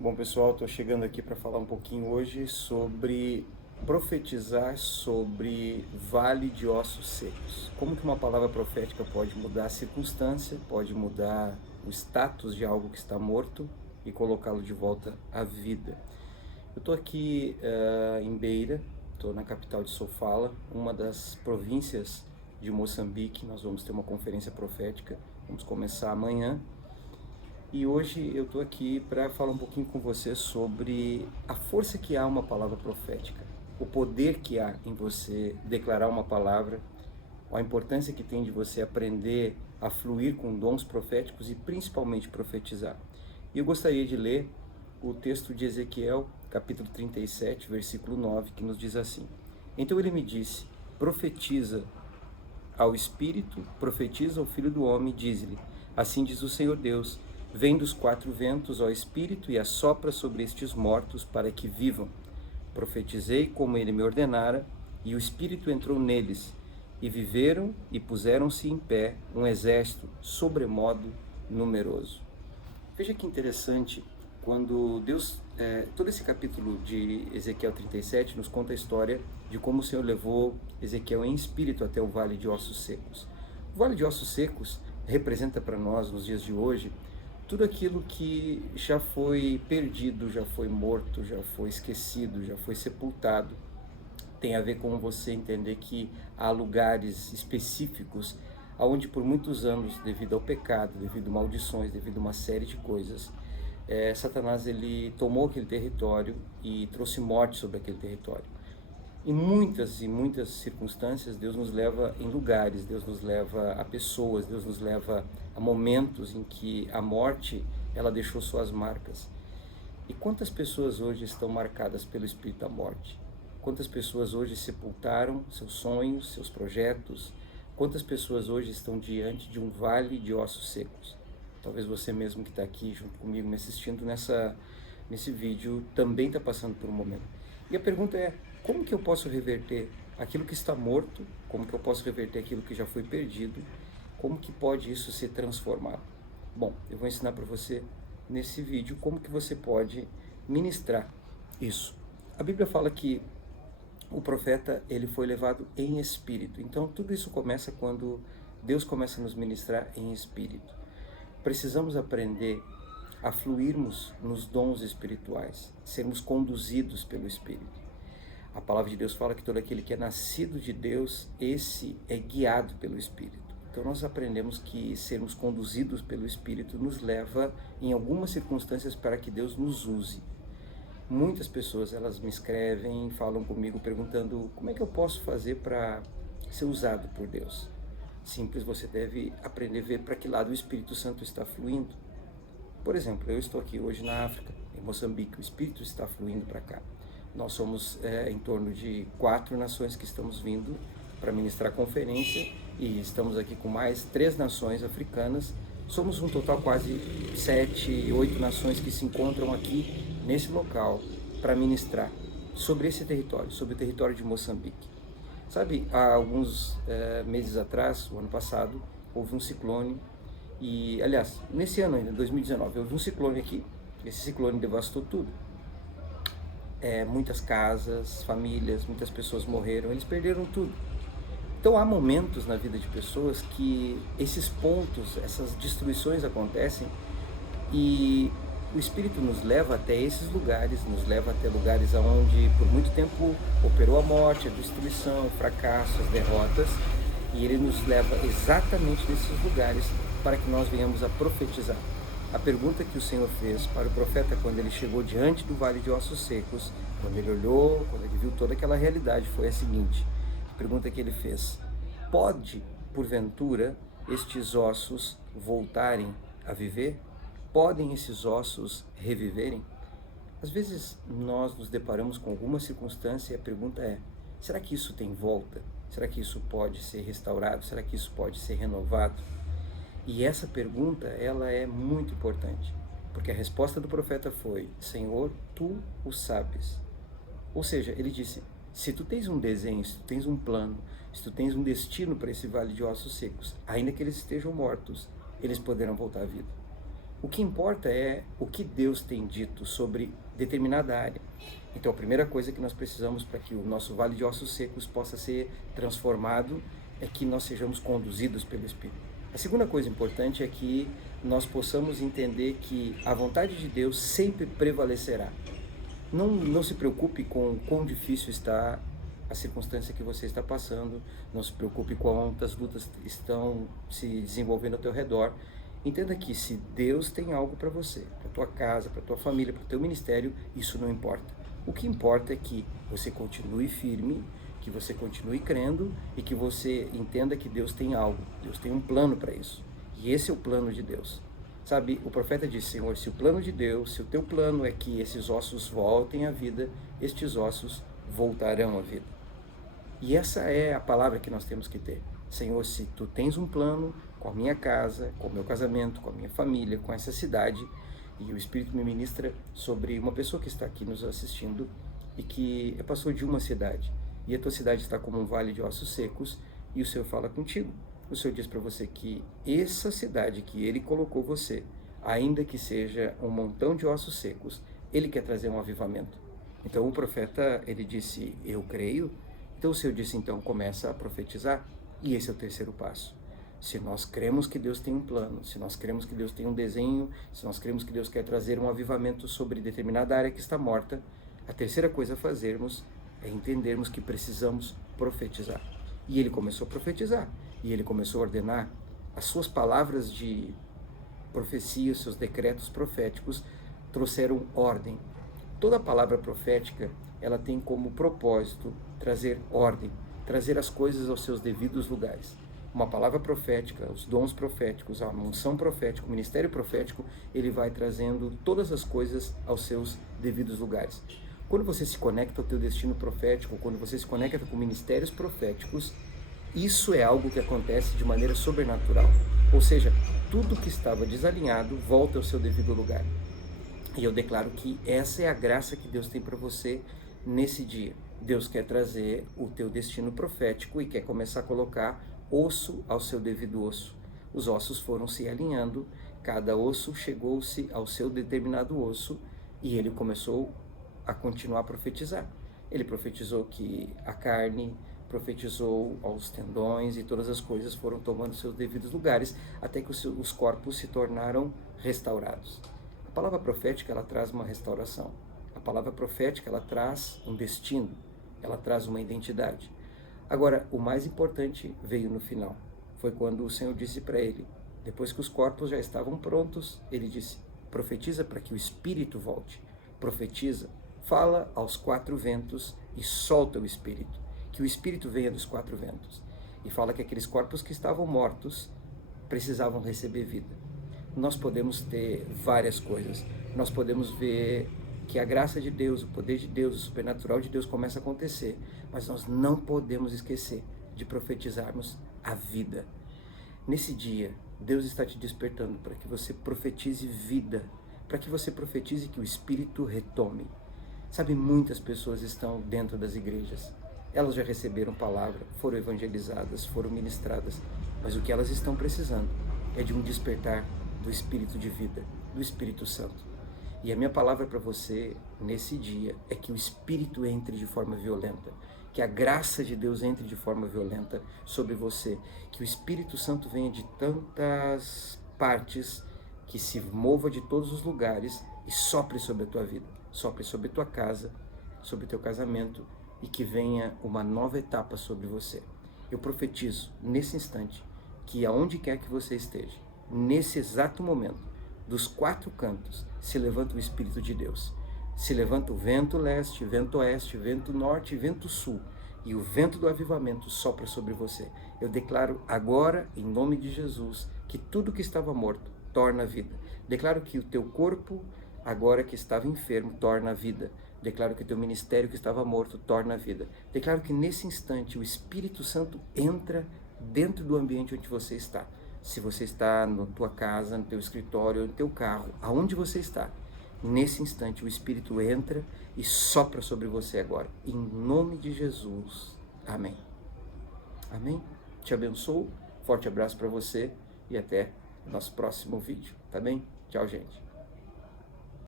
Bom, pessoal, estou chegando aqui para falar um pouquinho hoje sobre profetizar sobre vale de ossos secos. Como que uma palavra profética pode mudar a circunstância, pode mudar o status de algo que está morto e colocá-lo de volta à vida. Eu estou aqui em Beira, estou na capital de Sofala, uma das províncias de Moçambique. Nós vamos ter uma conferência profética, vamos começar amanhã. E hoje eu estou aqui para falar um pouquinho com você sobre a força que há uma palavra profética, o poder que há em você declarar uma palavra, a importância que tem de você aprender a fluir com dons proféticos e principalmente profetizar. E eu gostaria de ler o texto de Ezequiel, capítulo 37, versículo 9, que nos diz assim: Então ele me disse, profetiza ao Espírito, profetiza ao Filho do Homem, diz-lhe, assim diz o Senhor Deus, vem dos quatro ventos, ó Espírito, e assopra sobre estes mortos para que vivam. Profetizei como ele me ordenara, e o Espírito entrou neles, e viveram e puseram-se em pé um exército sobremodo numeroso. Veja que interessante, quando Deus, todo esse capítulo de Ezequiel 37 nos conta a história de como o Senhor levou Ezequiel em espírito até o Vale de Ossos Secos. O Vale de Ossos Secos representa para nós, nos dias de hoje, tudo aquilo que já foi perdido, já foi morto, já foi esquecido, já foi sepultado. Tem a ver com você entender que há lugares específicos onde por muitos anos, devido ao pecado, devido a maldições, devido a uma série de coisas, Satanás ele tomou aquele território e trouxe morte sobre aquele território. Em muitas e muitas circunstâncias, Deus nos leva em lugares, Deus nos leva a pessoas, Deus nos leva a momentos em que a morte, ela deixou suas marcas. E quantas pessoas hoje estão marcadas pelo espírito da morte? Quantas pessoas hoje sepultaram seus sonhos, seus projetos? Quantas pessoas hoje estão diante de um vale de ossos secos? Talvez você mesmo que está aqui junto comigo me assistindo nesse vídeo também está passando por um momento. E a pergunta é, como que eu posso reverter aquilo que está morto? Como que eu posso reverter aquilo que já foi perdido? Como que pode isso ser transformado? Bom, eu vou ensinar para você nesse vídeo como que você pode ministrar isso. A Bíblia fala que o profeta ele foi levado em espírito. Então tudo isso começa quando Deus começa a nos ministrar em espírito. Precisamos aprender a fluirmos nos dons espirituais, sermos conduzidos pelo Espírito. A palavra de Deus fala que todo aquele que é nascido de Deus, esse é guiado pelo Espírito. Então nós aprendemos que sermos conduzidos pelo Espírito nos leva em algumas circunstâncias para que Deus nos use. Muitas pessoas elas me escrevem, falam comigo perguntando como é que eu posso fazer para ser usado por Deus. Simples, você deve aprender a ver para que lado o Espírito Santo está fluindo. Por exemplo, eu estou aqui hoje na África, em Moçambique, o Espírito está fluindo para cá. Nós somos em torno de 4 nações que estamos vindo para ministrar conferência e estamos aqui com mais 3 nações africanas. Somos um total quase 7, 8 nações que se encontram aqui nesse local para ministrar sobre esse território, sobre o território de Moçambique. Sabe, há alguns meses atrás, o ano passado, houve um ciclone e, aliás, nesse ano ainda, 2019, houve um ciclone aqui. Esse ciclone devastou tudo. Muitas casas, famílias, muitas pessoas morreram, eles perderam tudo. Então há momentos na vida de pessoas que esses pontos, essas destruições acontecem e o Espírito nos leva até esses lugares, nos leva até lugares onde por muito tempo operou a morte, a destruição, o fracasso, as derrotas, e Ele nos leva exatamente nesses lugares para que nós venhamos a profetizar. A pergunta que o Senhor fez para o profeta quando ele chegou diante do Vale de Ossos Secos, quando ele olhou, quando ele viu toda aquela realidade, foi a seguinte: a pergunta que ele fez: pode, porventura, estes ossos voltarem a viver? Podem esses ossos reviverem? Às vezes nós nos deparamos com alguma circunstância e a pergunta é: será que isso tem volta? Será que isso pode ser restaurado? Será que isso pode ser renovado? E essa pergunta, ela é muito importante, porque a resposta do profeta foi: Senhor, tu o sabes. Ou seja, ele disse: se tu tens um desenho, se tu tens um plano, se tu tens um destino para esse vale de ossos secos, ainda que eles estejam mortos, eles poderão voltar à vida. O que importa é o que Deus tem dito sobre determinada área. Então, a primeira coisa que nós precisamos para que o nosso vale de ossos secos possa ser transformado é que nós sejamos conduzidos pelo Espírito. A segunda coisa importante é que nós possamos entender que a vontade de Deus sempre prevalecerá. Não se preocupe com quão difícil está a circunstância que você está passando, não se preocupe quantas lutas estão se desenvolvendo ao teu redor. Entenda que se Deus tem algo para você, para tua casa, para tua família, para o teu ministério, isso não importa. O que importa é que você continue firme, que você continue crendo e que você entenda que Deus tem algo, Deus tem um plano para isso. E esse é o plano de Deus. Sabe, o profeta disse, Senhor, se o plano de Deus, se o teu plano é que esses ossos voltem à vida, estes ossos voltarão à vida. E essa é a palavra que nós temos que ter. Senhor, se tu tens um plano com a minha casa, com o meu casamento, com a minha família, com essa cidade, e o Espírito me ministra sobre uma pessoa que está aqui nos assistindo e que passou de uma cidade, e a tua cidade está como um vale de ossos secos, e o Senhor fala contigo. O Senhor diz para você que essa cidade que Ele colocou você, ainda que seja um montão de ossos secos, Ele quer trazer um avivamento. Então o profeta, ele disse, eu creio. Então o Senhor disse, então começa a profetizar. E esse é o terceiro passo. Se nós cremos que Deus tem um plano, se nós cremos que Deus tem um desenho, se nós cremos que Deus quer trazer um avivamento sobre determinada área que está morta, a terceira coisa a fazermos é entendermos que precisamos profetizar. E ele começou a profetizar, e ele começou a ordenar. As suas palavras de profecia, seus decretos proféticos trouxeram ordem. Toda palavra profética, ela tem como propósito trazer ordem, trazer as coisas aos seus devidos lugares. Uma palavra profética, os dons proféticos, a unção profética, o ministério profético, ele vai trazendo todas as coisas aos seus devidos lugares. Quando você se conecta ao teu destino profético, quando você se conecta com ministérios proféticos, isso é algo que acontece de maneira sobrenatural. Ou seja, tudo que estava desalinhado volta ao seu devido lugar. E eu declaro que essa é a graça que Deus tem para você nesse dia. Deus quer trazer o teu destino profético e quer começar a colocar osso ao seu devido osso. Os ossos foram se alinhando, cada osso chegou-se ao seu determinado osso e ele começou a continuar a profetizar. Ele profetizou que a carne, profetizou aos tendões e todas as coisas foram tomando seus devidos lugares até que os corpos se tornaram restaurados. A palavra profética, ela traz uma restauração. A palavra profética, ela traz um destino, ela traz uma identidade. Agora, o mais importante veio no final. Foi quando o Senhor disse para ele, depois que os corpos já estavam prontos, ele disse, profetiza para que o Espírito volte. Profetiza, fala aos quatro ventos e solta o Espírito. Que o Espírito venha dos quatro ventos. E fala que aqueles corpos que estavam mortos precisavam receber vida. Nós podemos ter várias coisas. Nós podemos ver que a graça de Deus, o poder de Deus, o supernatural de Deus começa a acontecer, mas nós não podemos esquecer de profetizarmos a vida. Nesse dia, Deus está te despertando para que você profetize vida, para que você profetize que o Espírito retome. Sabe, muitas pessoas estão dentro das igrejas, elas já receberam palavra, foram evangelizadas, foram ministradas, mas o que elas estão precisando é de um despertar do Espírito de vida, do Espírito Santo. E a minha palavra para você nesse dia é que o Espírito entre de forma violenta, que a graça de Deus entre de forma violenta sobre você, que o Espírito Santo venha de tantas partes, que se mova de todos os lugares e sopre sobre a tua vida, sopre sobre a tua casa, sobre o teu casamento e que venha uma nova etapa sobre você. Eu profetizo nesse instante que aonde quer que você esteja, nesse exato momento, dos quatro cantos, se levanta o Espírito de Deus. Se levanta o vento leste, vento oeste, vento norte e vento sul. E o vento do avivamento sopra sobre você. Eu declaro agora, em nome de Jesus, que tudo que estava morto torna vida. Declaro que o teu corpo, agora que estava enfermo, torna vida. Declaro que o teu ministério que estava morto torna vida. Declaro que nesse instante o Espírito Santo entra dentro do ambiente onde você está. Se você está na tua casa, no teu escritório, no teu carro, aonde você está, nesse instante o Espírito entra e sopra sobre você agora. Em nome de Jesus. Amém. Amém? Te abençoo. Forte abraço para você e até o nosso próximo vídeo. Tá bem? Tchau, gente.